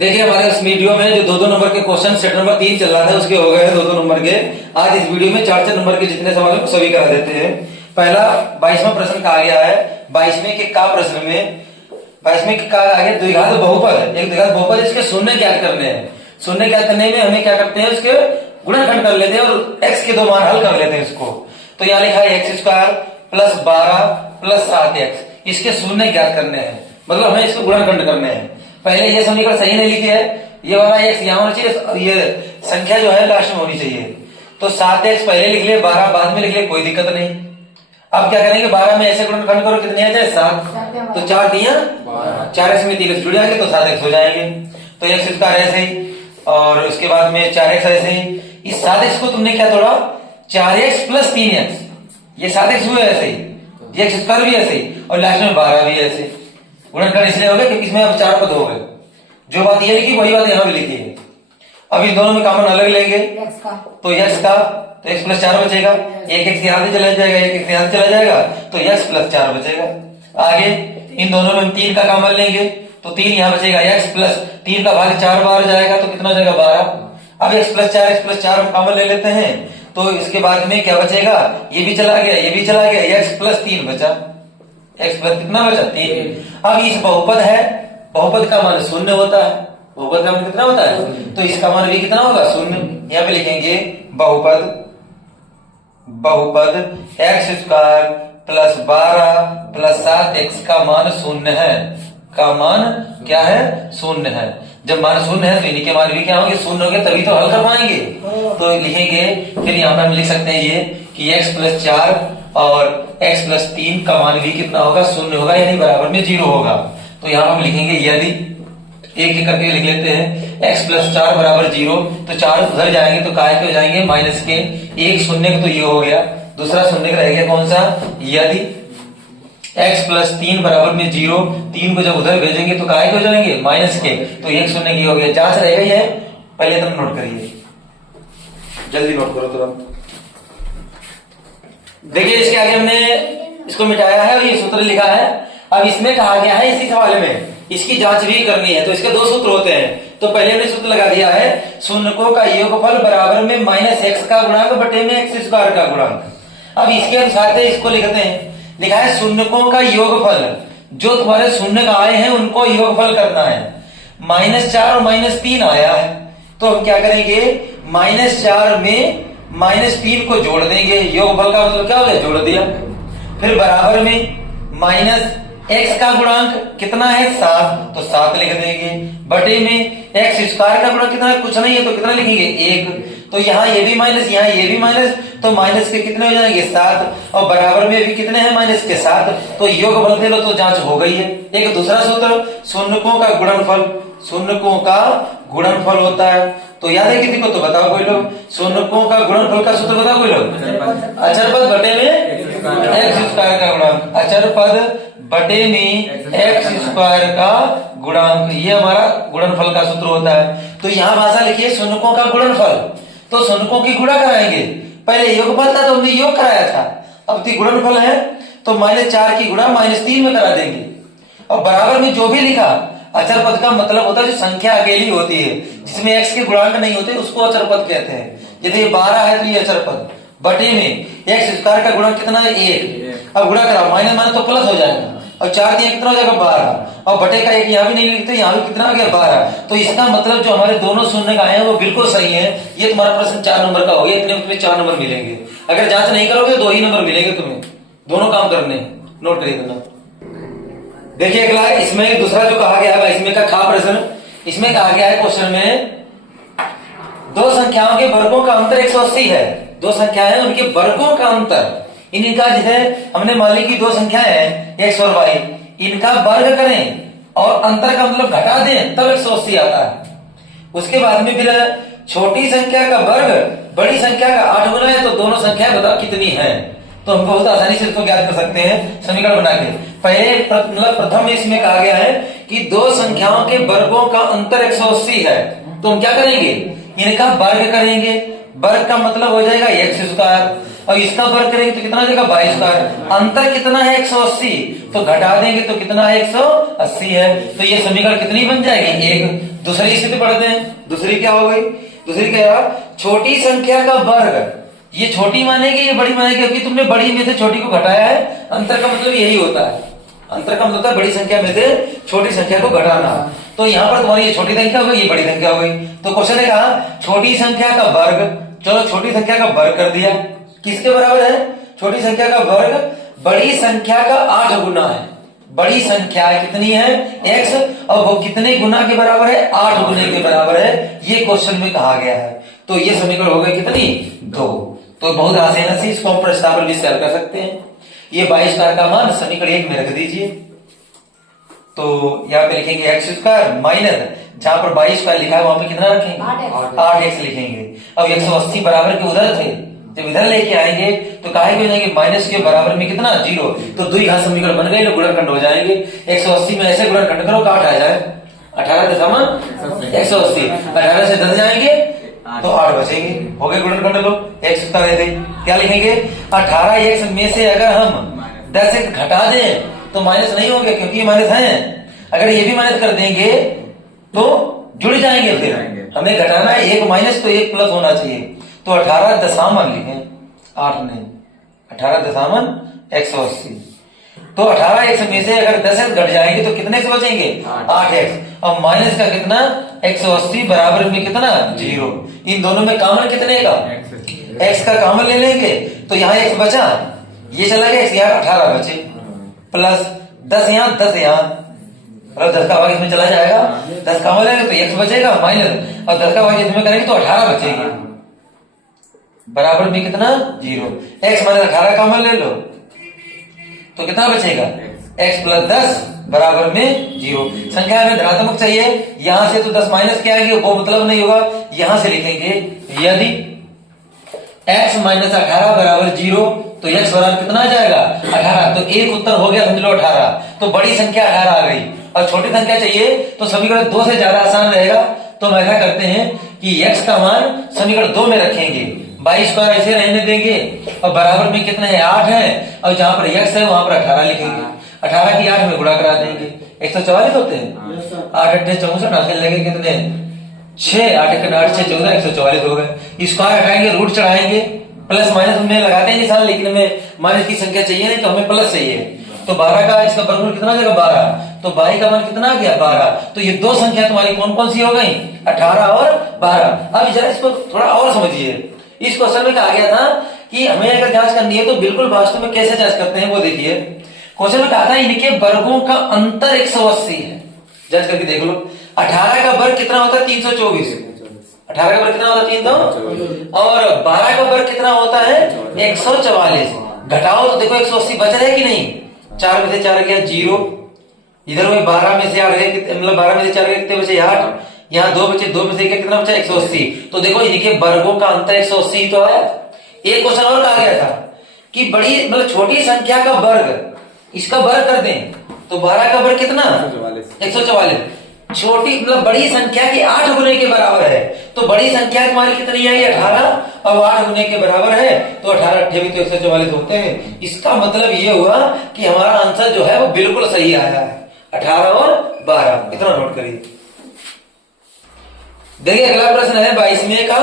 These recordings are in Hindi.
देखिए हमारे इस वीडियो में जो 2-2 नंबर के क्वेश्चन सेट नंबर 3 चल रहा था उसके हो गए हैं 2-2 नंबर के। आज इस वीडियो में 4-4 नंबर के जितने सवाल है सभी करा देते हैं। पहला 22वां प्रश्न कहा गया है। 22वें के का प्रश्न में 22वें के का आगे द्विघात बहुपद, एक द्विघात बहुपद इसके शून्य ज्ञात करने हैं। शून्य ज्ञात करने में हमें क्या करते हैं, उसके गुणनखंड कर लेते हैं और x के 2 मान हल कर लेते हैं इसको। तो यहाँ लिखा है x square plus 12 plus 7x, इसके शून्य ज्ञात करने हैं, मतलब हमें इसको गुणनखंड करने हैं। पहले ये समीकरण सही नहीं लिखी है, ये वाला x यहाँ होना चाहिए, ये संख्या जो है लास्ट में होनी चाहिए। तो 7x पहले लिख ले, 12 बाद में लिख ले, कोई दिक्कत नहीं। अब क्या करेंगे, 12 में ऐसे गुणनखंड करो, कितने आ जाए 7, तो 4 दिया 4x में 3x जुड़ जाएंगे तो 7x हो जाएंगे। तो x स्क्वायर ऐसे ही, और उसके बाद में 4x ऐसे ही। इस 7x को तुमने क्या तोड़ा, 4x प्लस 3x, ये 7x हुए ऐसे ही, ये x स्क्वायर भी ऐसे ही, और लास्ट में 12 भी ऐसे। गुणनखंड इसलिए हो गया क्योंकि इसमें अब 4 पद हो गए। जो बात ये लिखी वही बात यहाँ भी लिखी है। अब इन दोनों में कॉमन अलग लेंगे तो x का, तो x प्लस 4 बचेगा, एक x यहाँ से चला जाएगा, एक x यहाँ से चला जाएगा, तो x प्लस 4 बचेगा। आगे इन दोनों में 3 का कॉमन लेंगे तो 3 यहाँ बचेगा, x प्लस 3 का भाग 4 बार जाएगा तो कितना हो जाएगा 12। अब x प्लस 4 हम कॉमन ले लेते हैं, तो इसके बाद में क्या बचेगा, ये भी चला गया, ये भी चला गया, x प्लस 3 बचा, x प्लस कितना बचा 3। अब इस बहुपद है, बहुपद का मान शून्य होता है, बहुपद का मान कितना होता है, तो इसका मान भी कितना होगा शून्य। यहाँ पे लिखेंगे बहुपद, बहुपद x square plus 12 plus 7x का मान शून्य है, का मान क्या है शून्य है। जब मान शून्य है तो इन्हीं के मान भी क्या होंगे शून्य होंगे, तभी तो हल कर पाएंगे। तो लिखेंगे फिर यहाँ पे हम लिख सकते हैं ये कि x प्लस 4 और x प्लस 3 का मान भी कितना होगा शून्य होगा, यानी बराबर में 0 होगा। तो यहाँ हम लिखेंगे यदि एक एक करके लिख लेते हैं, x प्लस 4 बराबर 0, तो 4 उधर जाएंगे तो काय के हो जाएंगे माइनस के, एक शून्य का तो ये हो गया, दूसरा शून्य का रह गया कौन सा, यदि x प्लस 3 बराबर में 0, 3 को जब उधर भेजेंगे तो काय के हो जाएंगे माइनस के, तो एक शून्य की हो गया। जांच रहेगा ये, पहले तुम नोट करिए, जल्दी नोट करो तुरंत। देखिए इसके आगे हमने इसको मिटाया है और ये सूत्र लिखा है। अब इसमें कहा गया है इसी सवाल में इसकी जांच भी करनी है, तो इसके 2 सूत्र होते हैं। तो पहले हमने सूत्र लगा दिया है, शून्यकों का योगफल बराबर में माइनस x का गुणांक बटे में x स्क्वायर का गुणांक। अब इसके अनुसार से इसको लिखते हैं, लिखा है शून्यकों का योगफल, जो तुम्हारे शून्य का आए हैं उनको योगफल करना है। -4 और -3 आया है, तो हम क्या करेंगे, -4 में -3 को जोड़ देंगे, योगफल का मतलब क्या हो गया, जोड़ दिया। फिर बराबर में माइनस x का गुणांक कितना है 7, तो 7 लिख देंगे, बटे में x स्क्वायर का गुणांक कितना है, कुछ नहीं है तो कितना लिखेंगे 1। तो यहाँ ये भी माइनस, यहाँ ये भी माइनस, तो माइनस के कितने हो जाएंगे 7, और बराबर में भी कितने हैं माइनस के 7, तो योगफल दे लो तो जांच हो गई है। एक दूसरा सूत्र, शून्यकों का गुणनफल, शून्यकों का गुणनफल होता है, तो याद है किसी को, तो बताओ कोई लोग, शून्यकों का गुणनफल का सूत्र बताओ कोई लोग, अचर पद बटे में x स्क्वायर का गुणांक, अचर पद बटे में x स्क्वायर का गुणांक, ये हमारा गुणनफल का सूत्र होता है। तो यहाँ भाषा लिखिए शून्यकों का गुणनफल, तो शून्यकों की गुणा कराएंगे, पहले योगफल था तो हमने योग कराया था, अब गुणनफल है तो -4 की गुणा -3 में करा देंगे, और बराबर में जो भी लिखा, अचर पद का मतलब होता है जो संख्या अकेली होती है, जिसमें x के गुणांक नहीं होते उसको अचर पद कहते हैं। यदि 12 है तो ये अचर पद, बटे में x स्क्वायर का गुणांक कितना है 1, अब गुणा कराओ, माइनस माइनस तो प्लस हो जाएगा, और 4 दिया कितना हो जाएगा 12, और बटे का 1 यहाँ भी नहीं लिखते, यहाँ भी कितना हो गया 12। तो इसका मतलब जो हमारे दोनों शून्य का आए हैं वो बिल्कुल सही है। ये तुम्हारा प्रश्न 4 नंबर का हो गया, इतने में 4 नंबर मिलेंगे। अगर जांच नहीं करोगे तो 2 ही नंबर मिलेंगे तुम्हें, दोनों काम करने, नोट करिए देना। देखिए अगला इसमें दूसरा जो कहा गया है, इसमें का खा प्रश्न, इसमें कहा गया है क्वेश्चन में, 2 संख्याओं के वर्गों का अंतर 180 है, 2 संख्याएं हैं उनके वर्गों का अंतर, इनका जैसे हमने मान ली कि 2 संख्याएं हैं x और y, इनका वर्ग करें और अंतर का मतलब घटा दें तब 180 आता है। उसके बाद में फिर छोटी संख्या का वर्ग बड़ी संख्या का 8 गुना है, तो दोनों संख्याएं बताओ कितनी है, तो हम बहुत आसानी से इसको ज्ञात कर सकते हैं समीकरण बना के। पहले मतलब प्रथम इसमें कहा गया है कि 2 संख्याओं के वर्गों का अंतर 180 है, तो हम क्या करेंगे, इनका वर्ग करेंगे, वर्ग का मतलब हो जाएगा x स्क्वायर, और इसका वर्ग करेंगे तो कितना देगा 22 का है। अंतर कितना है 180, तो घटा देंगे तो कितना है 180 है। तो ये समीकरण कितनी बन जाएगी एक। दूसरी स्थिति पढ़ते हैं। दूसरी क्या हो गई? दूसरी क्या है? छोटी संख्या का वर्ग, ये छोटी मानेगी ये बड़ी मानेगी, क्योंकि तुमने बड़ी में से छोटी को घटाया है। अंतर का मतलब यही होता है, अंतर का मतलब होता है बड़ी संख्या में से छोटी संख्या को घटाना। तो यहाँ पर तुम्हारी ये छोटी संख्या हो गई, ये बड़ी संख्या हो गई। तो क्वेश्चन ने कहा छोटी संख्या का वर्ग, चलो छोटी संख्या का वर्ग कर दिया, किसके बराबर है? छोटी संख्या का वर्ग बड़ी संख्या का 8 गुना है। बड़ी संख्या कितनी है x, और वो कितने गुना के बराबर है? 8 गुने के बराबर है, ये क्वेश्चन में कहा गया है। तो ये समीकरण हो गए कितनी? 2। तो बहुत आसानी से इसको हम प्रश्नावली भी सॉल्व कर सकते हैं। ये 22 का मान समीकरण 1 में रख दीजिए। तो यहाँ पे लिखेंगे एक्स स्क्वायर माइनस, जहां पर 22 का लिखा है वहां पे कितना रखेंगे? 8x लिखेंगे। अब 180 बराबर के उधर थे, जब इधर लेके आएंगे तो काहे को जाएंगे माइनस के बराबर में कितना 0, तो दुई घात समीकरण बन गए, गुणनखंड हो जाएंगे। 180 में ऐसे गुणनखंड करो 8 आ जाए, 18 18 से 10 जाएंगे तो 8 बचेंगे, हो गए गुणनखंड। लो x स्क्वायर थे, क्या लिखेंगे? 18x में से अगर हम 10x घटा दें तो माइनस नहीं होंगे, क्योंकि ये माइनस है। अगर ये भी माइनस कर देंगे तो जुड़ जाएंगे, फिर हमें घटाना है, एक माइनस तो एक प्लस होना चाहिए। तो 18 दशामन लिखें, 8 नहीं, 18 दशामन 180। तो 18x में से अगर 10x घट जाएंगे तो कितने से बचेंगे? 8x। और माइनस का कितना? 180 बराबर में कितना? 0। इन दोनों में कॉमन कितने का? x का कॉमन ले लेंगे तो यहाँ x बचा, ये चला गया x, यहाँ 18 बचे, प्लस 10 यहाँ 10 यहाँ, और 10 का भाग इसमें चला जाएगा, 10 कॉमन लेंगे तो x बचेगा माइनस, और 10 का भाग इसमें करेंगे तो 18 बचेगी, बराबर में कितना? 0। x माइनस 18 कॉमन ले लो तो कितना बचेगा? x प्लस 10 बराबर में 0। संख्या में धनात्मक चाहिए, यहां से तो 10 माइनस क्या आएंगे वो मतलब नहीं होगा, यहां से लिखेंगे यदि x माइनस 18 बराबर 0 तो x बराबर कितना आ जाएगा? 18। तो एक उत्तर हो गया, समझ लो 18। तो बड़ी संख्या 18 आ गई, और छोटी संख्या चाहिए तो समीकरण 2 से ज्यादा आसान रहेगा। तो हम ऐसा करते हैं कि x का मान समीकरण 2 में रखेंगे, 22 को ऐसे रहने देंगे, और बराबर में कितना है? 8 है, और जहां पर x है वहां पर 18 लिखेंगे। 18 की 8 में गुणा करा देंगे, 144 होते हैं, 8 8 64 हासिल लगे कितने? 6, 8 8 6 14, 144 हो गए। स्क्वायर हटाएंगे, रूट चढ़ाएंगे, प्लस माइनस में लगाते हैं निशान, लेकिन हमें माइनस की संख्या चाहिए नहीं, तो हमें प्लस चाहिए। तो 12 का इसका वर्गमूल कितना जाएगा? 12। तो 22 का मान कितना आ गया? 12। तो ये दो संख्या तुम्हारी कौन कौन सी हो गई? 18 और 12। अब जरा इसको थोड़ा और समझिए। इस क्वेश्चन में कहा गया था कि हमें अगर जांच करनी है तो बिल्कुल वास्तव में कैसे जांच करते हैं वो देखिए। क्वेश्चन में कहा था इनके वर्गों का अंतर 180 है, जांच करके देख लो। 18 का वर्ग कितना होता है? 324। 18 का वर्ग कितना होता है? 300। और 12 का वर्ग कितना होता है? 144। घटाओ तो देखो 180 बच रहे कि नहीं? 4 में से 4 गया 0, इधर में 12 में से 8 गए, मतलब 12 में से 4 गए कितने बचे? 8। यहाँ 2 बचे, 2 में से कितना बचा? 180। तो देखो इनके वर्गों का अंतर 180 तो है। एक क्वेश्चन और कहा गया था कि बड़ी मतलब छोटी संख्या का वर्ग, इसका वर्ग कर दें तो 12 का वर्ग कितना? 144। छोटी मतलब बड़ी संख्या की 8 गुने के बराबर है, तो बड़ी संख्या तुम्हारी कितनी आई? 18, और 8 गुने के बराबर है तो 18 8 भी तो 144 होते हैं। इसका मतलब ये हुआ कि हमारा आंसर जो है वो बिल्कुल सही आया है, 18 और 12। इतना नोट करिए। देखिए अगला प्रश्न है 22वें का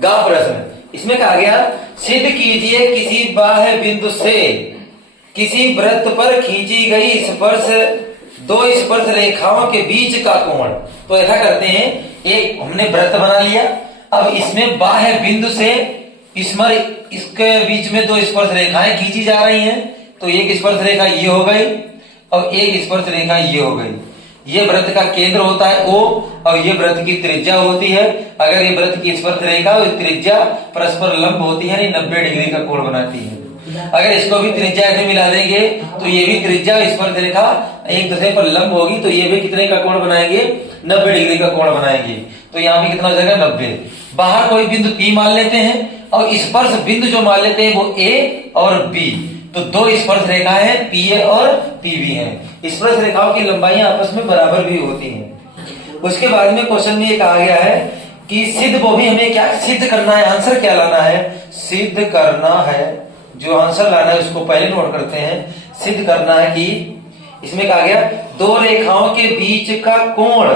गा प्रश्न। इसमें कहा गया सिद्ध कीजिए किसी बाह्य बिंदु से किसी वृत्त पर खींची गई स्पर्श दो स्पर्श रेखाओं के बीच का कोण। तो ऐसा करते हैं, एक हमने वृत्त बना लिया, अब इसमें बाह्य बिंदु से इसके बीच में दो स्पर्श रेखाएं खींची जा रही हैं। तो एक स्पर्श रेखा ये हो गई और एक स्पर्श रेखा ये हो गई। ये वृत्त का केंद्र होता है O, और ये वृत्त की त्रिज्या होती है। अगर ये वृत्त की स्पर्श रेखा और त्रिज्या परस्पर लंब होती है, 90 डिग्री का कोण बनाती है। अगर इसको भी त्रिज्या ऐसे मिला देंगे तो ये भी त्रिज्या स्पर्श रेखा एक दूसरे पर लंब होगी, तो ये भी कितने का कोण बनाएंगे? 90 डिग्री का कोण बनाएंगे। तो यहाँ भी कितना हो जाएगा? 90। बाहर कोई बिंदु P मान लेते हैं और स्पर्श बिंदु जो मान लेते हैं वो A और B। तो दो स्पर्श रेखाएं हैं, PA और PB हैं। स्पर्श रेखाओं की लंबाइयां आपस में बराबर भी होती हैं। उसके बाद में क्वेश्चन में ये कहा गया है कि सिद्ध, वो भी हमें क्या सिद्ध करना है, आंसर क्या लाना है? सिद्ध करना है जो आंसर लाना है उसको पहले नोट करते हैं। सिद्ध करना है कि इसमें कहा गया दो रेखाओं के बीच का कोण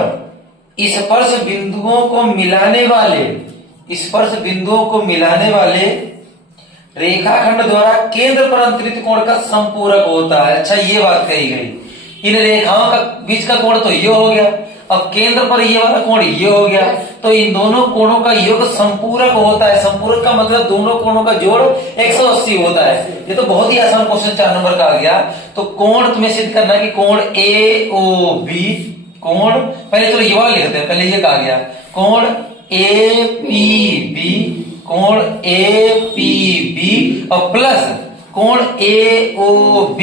स्पर्श बिंदुओं को मिलाने वाले रेखाखंड द्वारा केंद्र पर अंतरित कोण का संपूरक होता है। अच्छा, ये बात कही गई। इन रेखाओं का बीच का कोण तो ये हो गया, अब केंद्र पर ये वाला कोण ये हो गया, तो इन दोनों कोणों का योग संपूरक होता है। संपूरक का मतलब दोनों कोणों का जोड़ 180 होता है। ये तो बहुत ही आसान क्वेश्चन 4 नंबर का आ गया। तो कोण तुम्हें सिद्ध करना है कि कोण AOB, कोण पहले तो ये वाला लिखते हैं, पहले ये कहा गया कोण APB, कोण APB और प्लस कोण AOB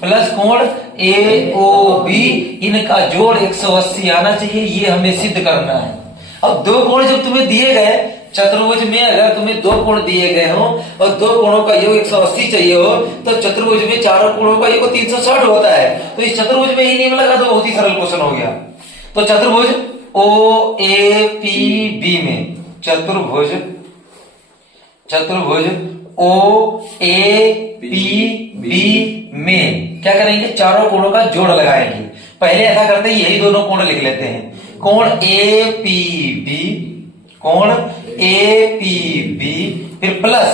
प्लस कोण AOB, इनका जोड़ 180 आना चाहिए। ये हमें सिद्ध करना है। अब दो कोण जब तुम्हें दिए गए चतुर्भुज में, अगर तुम्हें दो कोण दिए गए हो और दो कोणों का योग 180 चाहिए हो, तो चतुर्भुज में चारों कोणों का योग 360 होता है। तो इस चतुर्भुज में ही नियम लगा तो बहुत ही सरल क्वेश्चन हो गया। तो चतुर्भुज OAPB में, चतुर्भुज OAPB में क्या करेंगे, चारों कोणों का जोड़ लगाएंगे। पहले ऐसा करते हैं, यही दोनों कोण लिख लेते हैं। कोण APB, कोण APB, फिर प्लस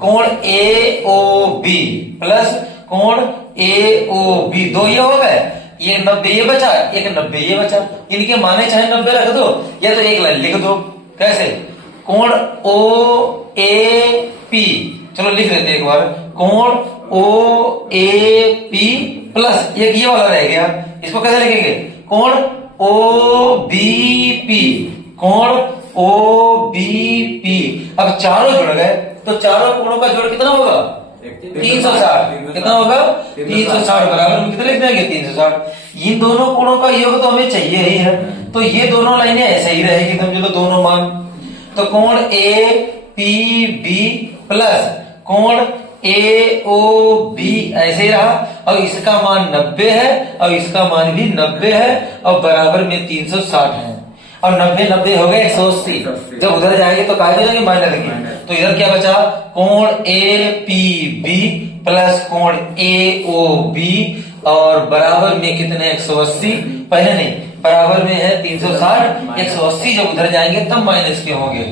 कोण AOB प्लस कोण AOB, दो ये हो गए, ये 90 ये बचा, एक 90 ये बचा। इनके माने चाहे 90 रख दो या तो एक लाइन लिख दो। कैसे, कोण OAP, चलो लिख लेते हैं एक बार, कोण OAP प्लस एक ये वाला रह गया, इसको कैसे लिखेंगे, कोण OBP, कोण OBP। अब चारों जुड़ गए तो चारों कोणों का जोड़ कितना होगा, 360। कितना होगा, 360 बराबर में कितना लिख देंगे, 360। इन दोनों कोणों का योग तो हमें चाहिए ही है, तो ये दोनों लाइनें ऐसे ही रहेगी, समझो तो दोनों मान। तो कोण APB प्लस कोण AOB ऐसे ही रहा। और इसका मान 90 है और इसका मान भी 90 है और बराबर में 360 है। और 90 हो गए 180। जब उधर जाएंगे तो काय बचेंगे, माइनस लगेंगे। तो इधर क्या बचा, कोण APB प्लस कोण AOB और बराबर में कितने 180, पहले नहीं बराबर में है 360। 180 जब उधर जाएंगे तब माइनस के होंगे।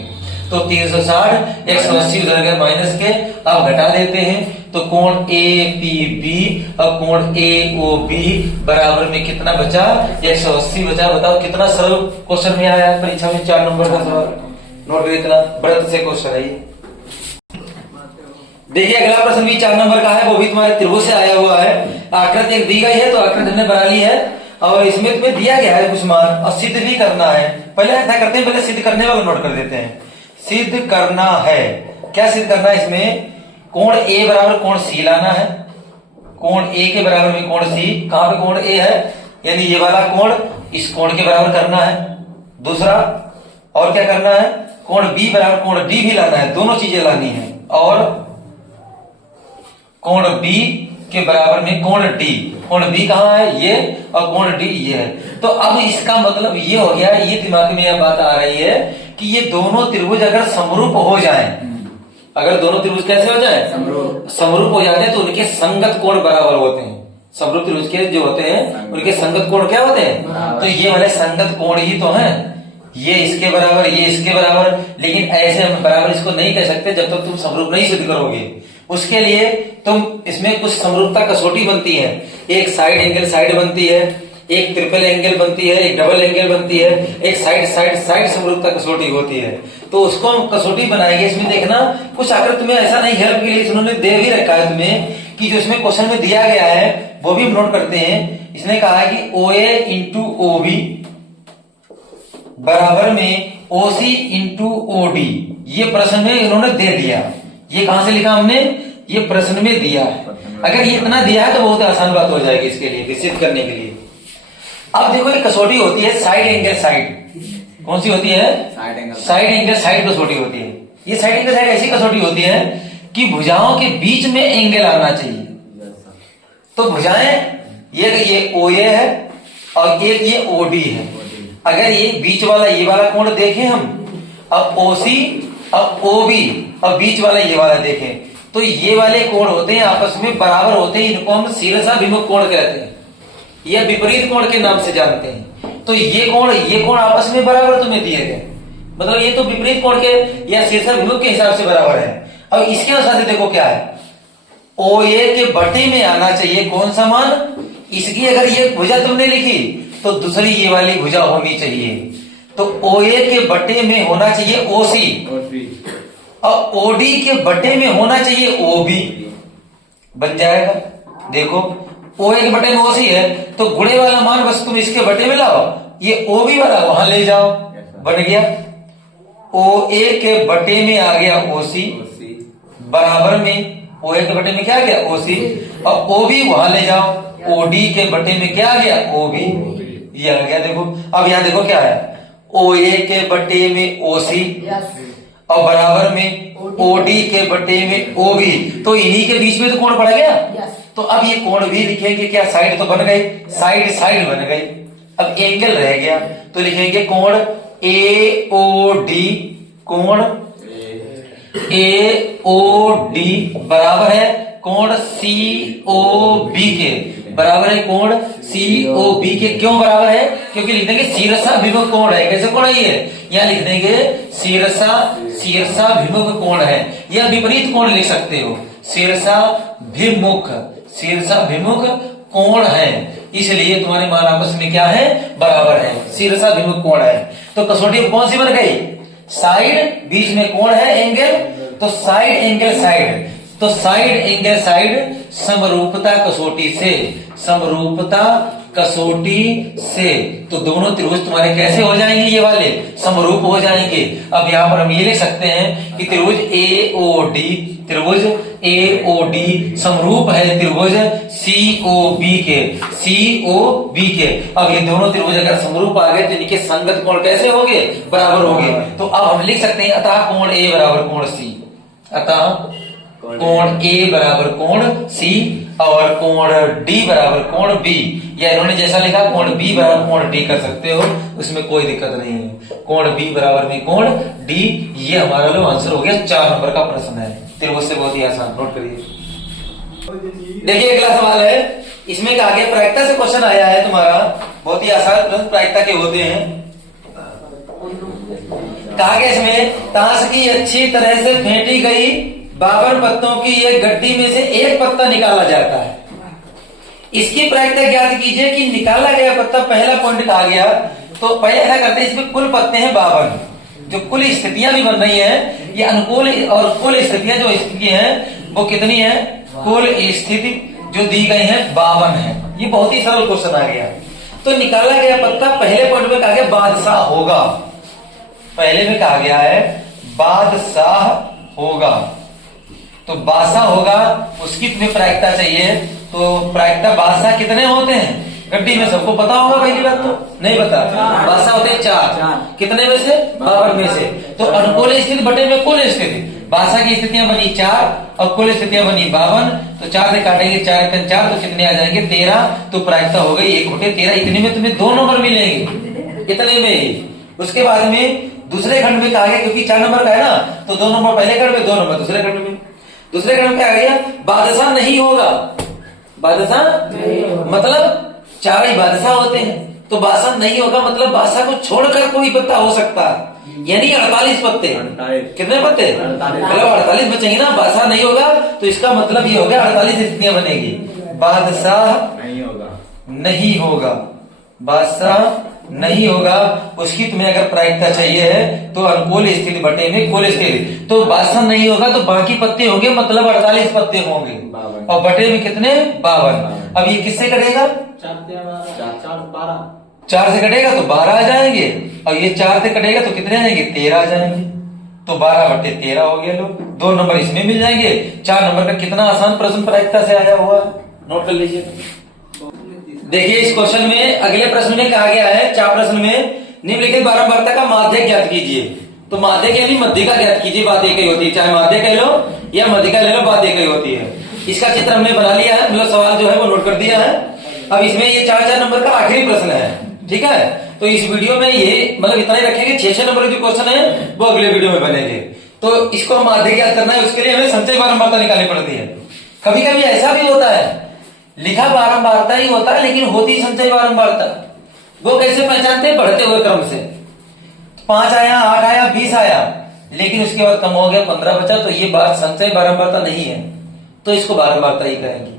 तो 360 180 उधर गए माइनस के, अब घटा देते हैं। तो कोण APB और कोण AOB बराबर में कितना बचा, 180 बचा। बताओ कितना सरल क्वेश्चन में आया है परीक्षा में 4 नंबर का सवाल। नोट करिए, इतना व्रत से क्वेश्चन है ये। देखिए अगला प्रश्न भी 4 नंबर का है, वो भी तुम्हारे त्रिभुज से आया हुआ है। आकृति एक दी गई है तो आकृति हमने बना ली है और इसमें तुम्हें दिया गया है कुछ मान और सिद्ध भी करना है। पहले ऐसा करते हैं, पहले सिद्ध करने वाला नोट कर देते हैं। सिद्ध करना है, क्या सिद्ध करना है, इसमें कोण A बराबर कोण C लाना है। कोण A के बराबर में कोण C, कहां पे कोण A है, यानी ये वाला कोण इस कोण के बराबर करना है। दूसरा और क्या करना है, कोण B बराबर कोण D भी लाना है, दोनों चीजें लानी है। और कोण B के बराबर में कोण D, कोण B कहां है, ये, और कोण D ये है। तो अब इसका मतलब ये हो गया, ये दिमाग में यह बात आ रही है कि ये दोनों त्रिभुज अगर समरूप हो जाएं, अगर दोनों त्रिभुज कैसे हो जाए, समरूप हो जाते हैं तो उनके संगत कोण बराबर होते हैं। समरूप त्रिभुज के जो होते हैं उनके संगत कोण क्या होते हैं, तो ये वाले संगत कोण ही तो हैं, ये इसके बराबर ये इसके बराबर। लेकिन ऐसे हम बराबर इसको नहीं कह सकते जब तक तुम समरूप नहीं सिद्ध करोगे। उसके लिए तुम इसमें कुछ समरूपता कसौटी बनती है, एक साइड एंगल साइड बनती है, एक ट्रिपल एंगल बनती है, एक डबल एंगल बनती है, एक साइड समरूपता कसौटी होती है। तो उसको हम कसौटी बनाएंगे। इसमें देखना कुछ आकर तुम्हें ऐसा नहीं हेल्प के लिए उन्होंने दे भी रखा है तुम्हें कि जो इसमें क्वेश्चन में दिया गया है वो भी हम नोट करते हैं। इसने कहा है कि OA इंटू OB बराबर में OC इंटू OD, ये प्रश्न में इन्होंने दे दिया। ये कहां से लिखा हमने, ये प्रश्न में दिया है। अगर ये इतना दिया है तो बहुत आसान बात हो जाएगी इसके लिए विकसित करने के लिए। अब देखो ये कसौटी होती है साइड एंगल साइड, कौन सी होती है, साइड एंगल साइड कसौटी होती है। ये साइड एंगल साइड ऐसी कसौटी होती है कि भुजाओं के बीच में एंगल आना चाहिए। तो भुजाएं ये OA है और एक ये OD है। अगर ये बीच वाला ये वाला कोण देखें हम, अब OC अब OB और बीच वाला ये वाला देखें, तो तो ये वाले कोण होते हैं आपस में बराबर होते हैं, इनको हम शीर्षाभिमुख कोण कहते हैं या विपरीत कोण के नाम से जानते हैं। तो ये कोण आपस में बराबर तुम्हें दिए गए, मतलब ये तो विपरीत कोण के या शीर्षाभिमुख के हिसाब से बराबर है। अब इसके अनुसार से देखो क्या है, OA के बटे में आना चाहिए कौन सा मान, इसकी अगर ये भुजा तुमने लिखी तो दूसरी ये वाली भुजा होनी चाहिए, तो OA के बटे में होना चाहिए OC और OD के बटे में होना चाहिए OB, बन जाएगा। देखो OA के बटे में OC है तो गुणे वाला मान बस तुम इसके बटे में लाओ, ये OB वाला वहां ले जाओ, बन गया। OA के बटे में आ गया OC बराबर में OA के बटे में क्या आ गया OC, और OB वहां ले जाओ, OD के बटे में क्या आ गया OB, ये आ गया। देखो अब यहां देखो क्या है, OA के बटे में OC और बराबर में OD के बटे में OB, तो इन्हीं के बीच में तो कोण पड़ गया। तो अब ये कोण भी लिखेंगे क्या, साइड तो बन गई, साइड बन गई, अब एंगल रह गया तो लिखेंगे कोण AOD, कोण AOD बराबर है कोण COB के, बराबर है कोण COB के। क्यों बराबर है, क्योंकि लिख देंगे शीर्षाभिमुख कोण है। कैसे कोण है ये, यहाँ लिख देंगे शीर्षाभिमुख कोण है, या विपरीत कोण लिख सकते हो, शीर्षाभिमुख कोण है, इसलिए तुम्हारे मान आपस में क्या है, बराबर है, शीर्षाभिमुख कोण है। तो कसौटी कौन सी बन गई, साइड, बीच में कोण है एंगल, तो साइड एंगल साइड, तो साइड एंगल साइड समरूपता कसौटी से, तो दोनों त्रिभुज तुम्हारे कैसे हो जाएंगे, ये वाले समरूप हो जाएंगे। अब यहाँ पर हम ये लिख सकते हैं कि त्रिभुज AOD समरूप है त्रिभुज COB के। अब ये दोनों त्रिभुज अगर समरूप आ गए तो इनके संगत कोण कैसे होंगे, बराबर होंगे। तो अब हम लिख सकते हैं अतः कोण A बराबर कोण C, अतः कोण A बराबर कोण C और कोण D बराबर कोण B, या इन्होंने जैसा लिखा कोण B बराबर कोण D कर सकते हो, उसमें कोई दिक्कत नहीं है। कोण B बराबर में कोण D, ये हमारा लो आंसर हो गया। 4 नंबर का प्रश्न है, त्रिभुज से बहुत ही आसान, नोट करिए। देखिए अगला सवाल है, इसमें कहा गया प्रायिकता से क्वेश्चन आया है तुम्हारा, बहुत ही आसान प्रश्न प्रायिकता के होते हैं। कहा गया इसमें ताश की अच्छी तरह से फेंटी गई 52 पत्तों की एक गड्डी में से एक पत्ता निकाला जाता है, इसकी प्रायिकता ज्ञात कीजिए कि निकाला गया पत्ता, पहला पॉइंट कहा गया। तो पहले क्या करते हैं, इसमें कुल पत्ते हैं 52, जो कुल स्थितियां भी बन रही हैं, ये अनुकूल और कुल स्थितियां जो स्थिति हैं वो कितनी है, कुल स्थिति जो दी गई है 52 है। ये बहुत ही सरल क्वेश्चन आ गया। तो निकाला गया पत्ता, पहले पॉइंट में कहा गया बादशाह होगा, पहले में कहा गया है बादशाह होगा, तो बादशाह होगा, उसकी तुम्हें प्रायिकता चाहिए। तो प्रायिकता बादशाह कितने होते हैं गड्डी में, सबको पता होगा, पहली बात तो नहीं पता, बादशाह होते हैं 4, कितने में से 52 में से। तो अनुकूल स्थिति बटे में कुल स्थिति, बादशाह की स्थितियां बनी 4 और कुल स्थितियां बनी 52, तो 4 से काटेंगे 4 × 4 तो कितने आ जाएंगे 13, तो प्रायिकता हो गई 1/13। इतने में तुम्हें 2 नंबर मिलेंगे, इतने में ही। उसके बाद में दूसरे खंड में कहा गया, क्योंकि 4 नंबर का है ना, तो 2 नंबर पहले खंड में, 2 नंबर दूसरे खंड में। दूसरे खंड में क्या आ गया, बादशाह नहीं होगा, बादशाह मतलब 4 ही बादशाह होते हैं, तो बादशाह नहीं होगा मतलब बादशाह को छोड़कर कोई पत्ता हो सकता है, यानी 48 पत्ते। कितने पत्ते, मतलब 48 बचेंगे ना, बादशाह नहीं होगा, तो इसका मतलब ये हो गया 48 स्थितियां बनेगी, बादशाह नहीं होगा, बादशाह नहीं होगा। उसकी तुम्हें अगर प्रायिकता चाहिए है तो अनुकूल स्थिति बटे में कुल स्थिति, तो बादशाह नहीं होगा तो बाकी पत्ते होंगे, मतलब 48 पत्ते होंगे, और बटे में कितने 52। अब ये किससे कटेगा, 4 से कटेगा तो 12 आ जाएंगे, और ये 4 से कटेगा तो कितने आ जाएंगे 13 आ जाएंगे, तो 12/13 हो गया। लोग 2 नंबर इसमें मिल जाएंगे। 4 नंबर का कितना आसान प्रश्न प्रायिकता से आया हुआ है, नोट कर लीजिए। देखिए इस क्वेश्चन में अगले प्रश्न में कहा गया है, 4 प्रश्न में निम्नलिखित बारंबारता का माध्यक ज्ञात कीजिए। तो माध्यक यानी मध्यिका ज्ञात कीजिए, बात एक ही होती है, चाहे माध्यक कह लो या मध्यिका ले लो, बात एक ही होती है। इसका चित्र हमने बना लिया है, मतलब सवाल जो है वो नोट कर दिया है। अब इसमें ये 4 नंबर का आखिरी प्रश्न है, ठीक है। तो इस वीडियो में ये मतलब इतना ही रखेंगे, 6 नंबर के जो क्वेश्चन है वो अगले वीडियो में बनेंगे। तो इसको माध्य ज्ञात करना है, उसके लिए हमें संचय बारंबारता निकालनी पड़ती है। कभी कभी ऐसा भी होता है, लिखा बारंबारता ही होता है लेकिन होती संचय बारंबारता। वो कैसे पहचानते हैं? बढ़ते हुए क्रम से। 5 आया, 8 आया, 20 आया, लेकिन उसके बाद कम हो गया, 15 बचा, तो ये बात संचय बारंबारता नहीं है, तो इसको बारंबारता ही कहेंगे।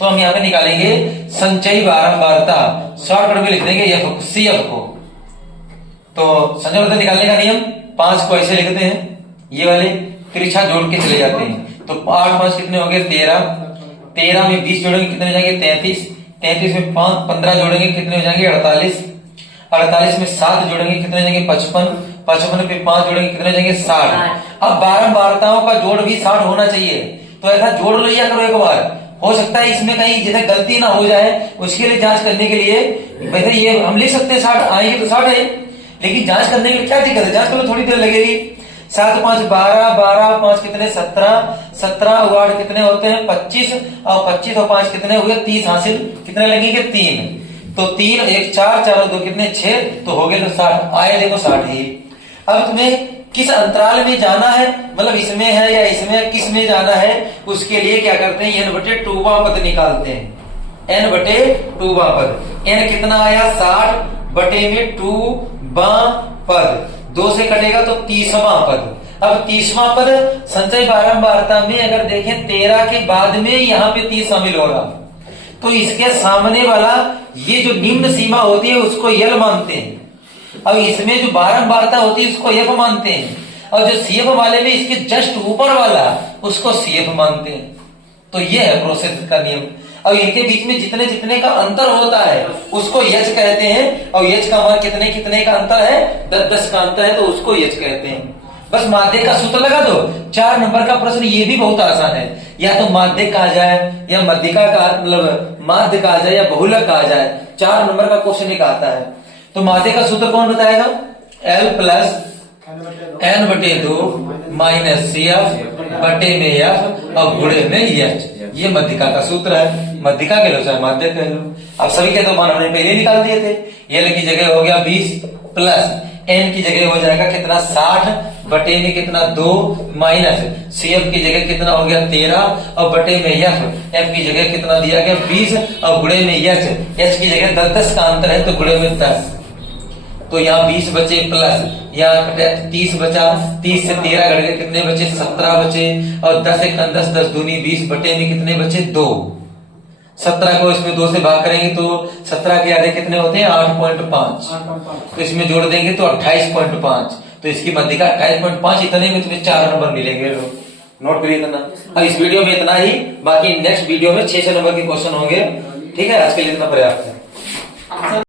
तो हम यहाँ पे निकालेंगे संचयी बारंबारता, शॉर्टकट में लिख देंगे एफ CF को। तो संचय बारंबारता निकालने का नियम, 5 को ऐसे लिखते हैं, ये वाले तिरछा जोड़ के चले जाते हैं। तो 8 5 कितने हो गए? 13, 13 में 20 जोड़ेंगे कितने हो जाएंगे? 33, 33 में 15 जोड़ेंगे कितने हो जाएंगे? 48, 48 में 7 जोड़ेंगे कितने हो जाएंगे? 55, 55 में 5 जोड़ेंगे कितने हो जाएंगे? 60। अब बारंबारताओं का जोड़ भी 60 होना चाहिए, तो ऐसा जोड़ लिया करो एक बार। हो सकता है इसमें कहीं जैसे गलती ना हो जाए, उसके लिए जांच करने के लिए वैसे ये हम लिख सकते हैं 60 आएंगे तो 60 है, लेकिन जांच करने के लिए क्या दिक्कत है? जांच करने में थोड़ी देर लगेगी। 7 5 12, 12 5 कितने? 17, 17 और 8 कितने होते हैं? 25, और 25 और 5 कितने हुए? 30 हासिल कितने लगेंगे? 3। तो 3 1 4, 4 और 2 कितने? 6, तो हो गए तो 60 आए, देखो 60 ही। अब तुम्हें किस अंतराल में जाना है, मतलब इसमें है या इसमें, किस में जाना है, उसके लिए क्या करते हैं? n/2वां पद निकालते हैं। n/2वां पद, n कितना आया? 60 बटे में 2वां पद, 2 से कटेगा तो 30वां पद। अब 30वां पद संचय बारंबारता में अगर देखें 13 के बाद में यहाँ पे 30 शामिल होगा, तो इसके सामने वाला ये जो निम्न सीमा होती है उसको यल मानते हैं। अब इसमें जो बारंबारता होती है उसको एफ मानते हैं, और जो सीएफ वाले में इसके जस्ट ऊपर वाला उसको सीएफ मानते हैं। तो ये है प्रोसेस का नियम। अब इनके बीच में जितने जितने का अंतर होता है उसको यच कहते हैं, और यच का मान कितने कितने का अंतर है? 10-10 का अंतर है, तो उसको यच कहते हैं। बस माध्य का सूत्र लगा दो। 4 नंबर का प्रश्न ये भी बहुत आसान है, या तो माध्य कहा जाए या मध्यिका का मतलब माध्य कहा जाए या बहुलक कहा जाए, 4 नंबर का क्वेश्चन एक आता है। तो माध्य का सूत्र कौन बताएगा? L plus n/2 minus CF बटे में F और गुणे में H, ये मध्यिका का सूत्र है। मध्यिका कह लो चाहे माध्य कह लो। अब सभी के तो मान हमने पहले निकाल दिए थे। L की जगह हो गया 20 प्लस n की जगह हो जाएगा कितना? 60 बटे में कितना? 2 माइनस CF की जगह कितना हो गया? 13 और बटे में F की जगह कितना दिया गया? 20 और गुणे में H की जगह 10-10 का अंतर है, तो गुणे में 10। तो यहाँ 20 बचे प्लस यहाँ 30 बचा, 30 से 13 घट गए कितने बचे? 17 बचे, और 10 एक 10, 10 दूनी 20 बटे में कितने बचे? 2। 17 को इसमें 2 से भाग करेंगे तो 17 के आधे कितने होते हैं? 8.5। तो इसमें जोड़ देंगे तो 28.5, तो इसकी मध्यिका 28.5। इतने में तुम्हें 4 नंबर मिलेंगे। नोट करिए इतना। अब इस वीडियो में इतना ही, बाकी नेक्स्ट वीडियो में 6 नंबर के क्वेश्चन होंगे। ठीक है, आज के लिए इतना पर्याप्त है।